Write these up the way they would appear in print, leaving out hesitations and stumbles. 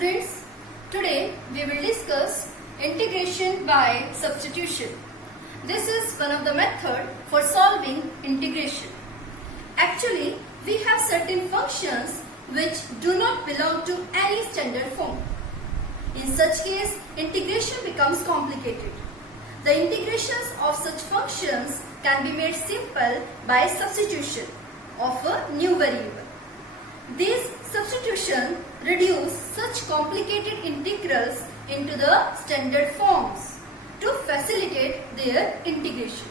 students, today we will discuss integration by substitution. This is one of the method for solving integration. Actually, we have certain functions which do not belong to any standard form. In such case, integration becomes complicated. The integrations of such functions can be made simple by substitution of a new variable. These substitutions reduce such complicated integrals into the standard forms to facilitate their integration.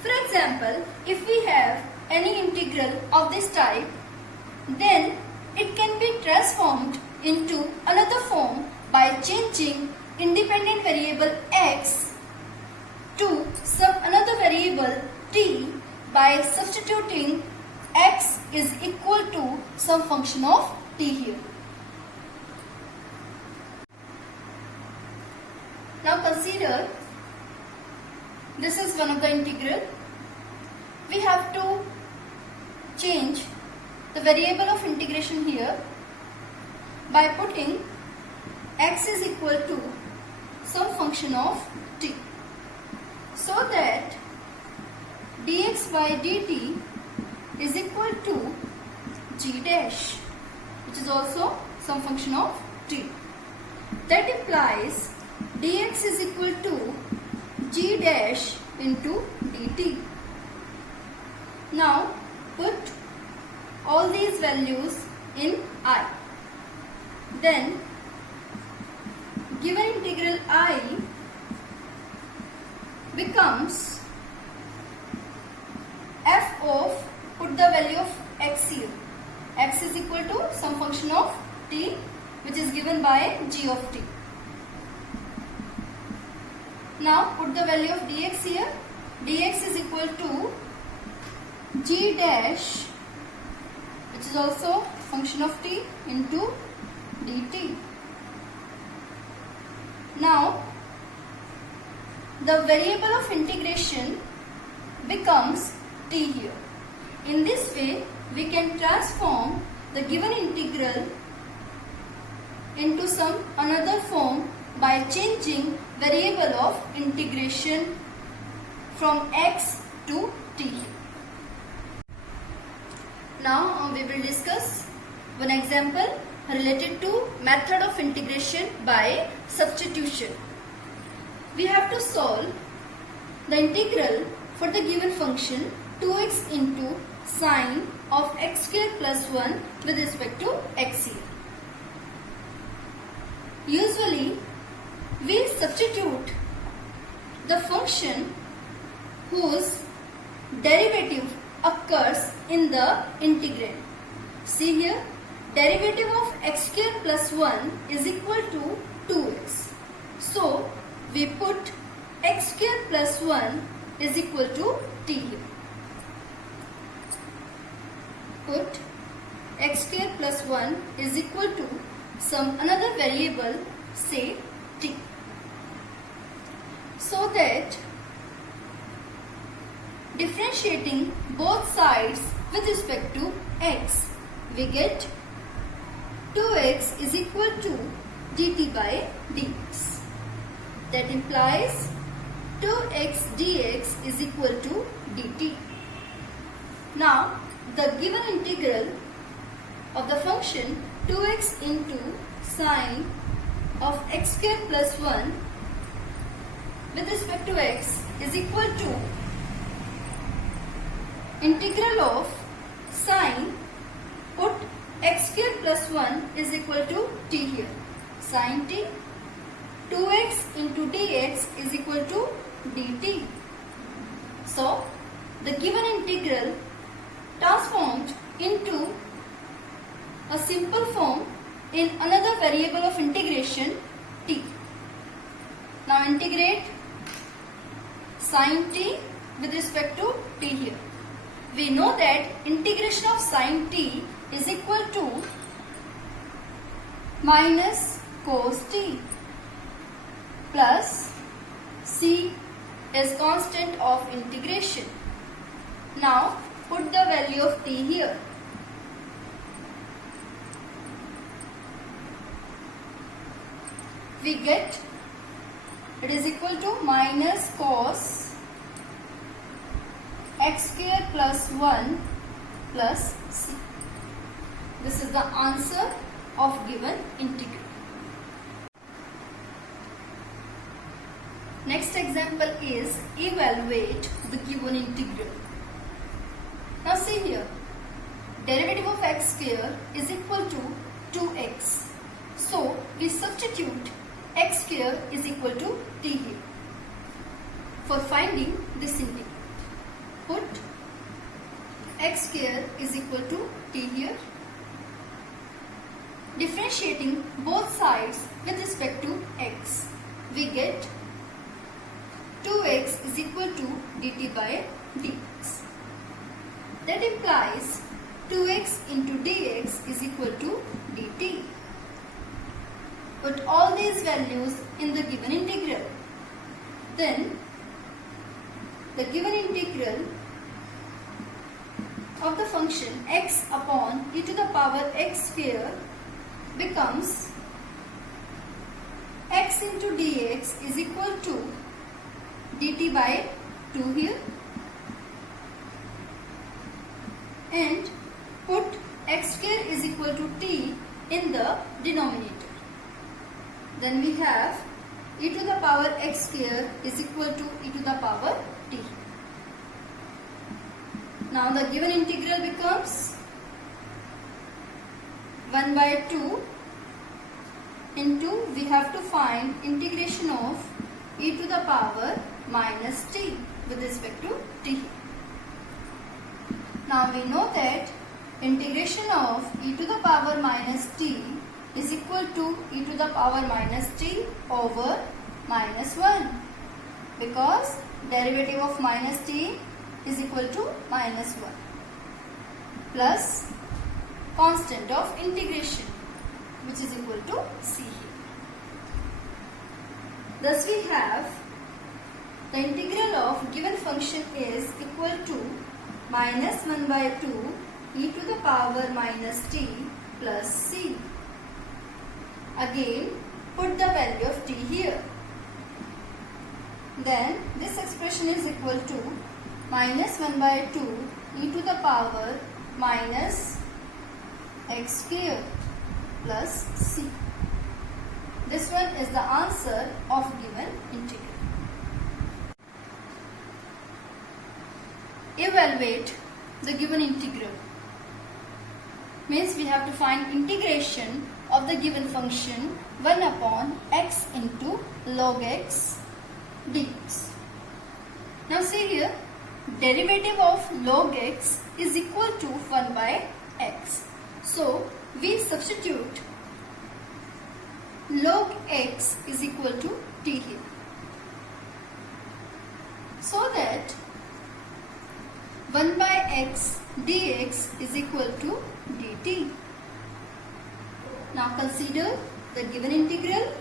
For example, if we have any integral of this type, then it can be transformed into another form by changing independent variable x to some another variable t by substituting x is equal to some function of t here. Now consider this is one of the integral. We have to change the variable of integration here by putting x is equal to some function of t, so that dx by dt is equal to g dash, which is also some function of t. That implies dx is equal to g dash into dt. Now put all these values in I. Then given integral I becomes f of, put the value of x here. X is equal to some function of t which is given by g of t. Now put the value of dx here. Dx is equal to g dash, which is also function of t, into dt. Now the variable of integration becomes t here. In this way, we can transform the given integral into some another form by changing variable of integration from x to t. Now we will discuss one example related to method of integration by substitution. We have to solve the integral for the given function 2x into sine of x square plus 1 with respect to x here. Usually, we substitute the function whose derivative occurs in the integrand. See here, derivative of x square plus 1 is equal to 2x. So, we put x square plus 1 is equal to t here. Put x square plus 1 is equal to some another variable, say t, so that differentiating both sides with respect to x, we get 2x is equal to dt by dx. That implies 2x dx is equal to dt. Now the given integral of the function 2x into sine of x square plus 1 with respect to x is equal to integral of sine, put x square plus 1 is equal to t here, sine t, 2x into dx is equal to dt. So the given integral transformed into a simple form in another variable of integration t. Now integrate sine t with respect to t here. We know that integration of sine t is equal to minus cos t plus c is constant of integration. Now put the value of t here. we get it is equal to minus cos x square plus 1 plus c. This is the answer of given integral. Next example is evaluate the given integral. Now see here, derivative of x square is equal to 2x. So we substitute x square is equal to t here for finding this integral. Put x square is equal to t here. Differentiating both sides with respect to x, we get 2x is equal to dt by dx. That implies 2x into dx is equal to dt. Put all these values in the given integral. Then the given integral of the function x upon e to the power x square becomes x into dx is equal to dt by 2 here, and put x square is equal to t in the denominator. Then we have e to the power x square is equal to e to the power t. Now the given integral becomes 1 by 2 into, we have to find integration of e to the power minus t with respect to t. Now we know that integration of e to the power minus t is equal to e to the power minus t over minus 1, because derivative of minus t is equal to minus 1 plus constant of integration, which is equal to c here. Thus we have the integral of given function is equal to minus 1 by 2 e to the power minus t plus c. Again put the value of t here. Then this expression is equal to minus 1 by 2 e to the power minus x square plus c. This one is the answer of given integral. Evaluate the given integral. Means we have to find integration of the given function 1 upon x into log x dx. Now see here, derivative of log x is equal to 1 by x. So we substitute log x is equal to t here, so that 1 by x dx is equal to dt. Now consider the given integral.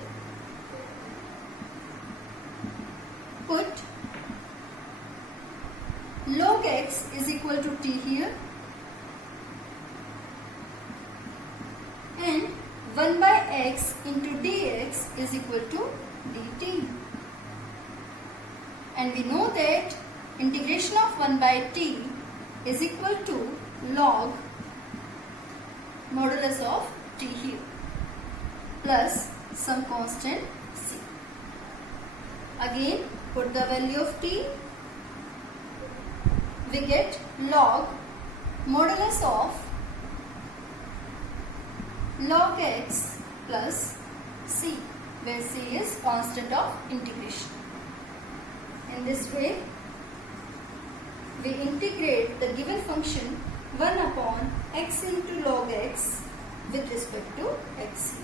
Put log x is equal to t here, and 1 by x into dx is equal to dt. And we know that integration of 1 by t is equal to log modulus of t here plus some constant c. Again put the value of t, we get log modulus of log x plus c, where c is constant of integration. In this way, we integrate the given function 1 upon x into log x with respect to x.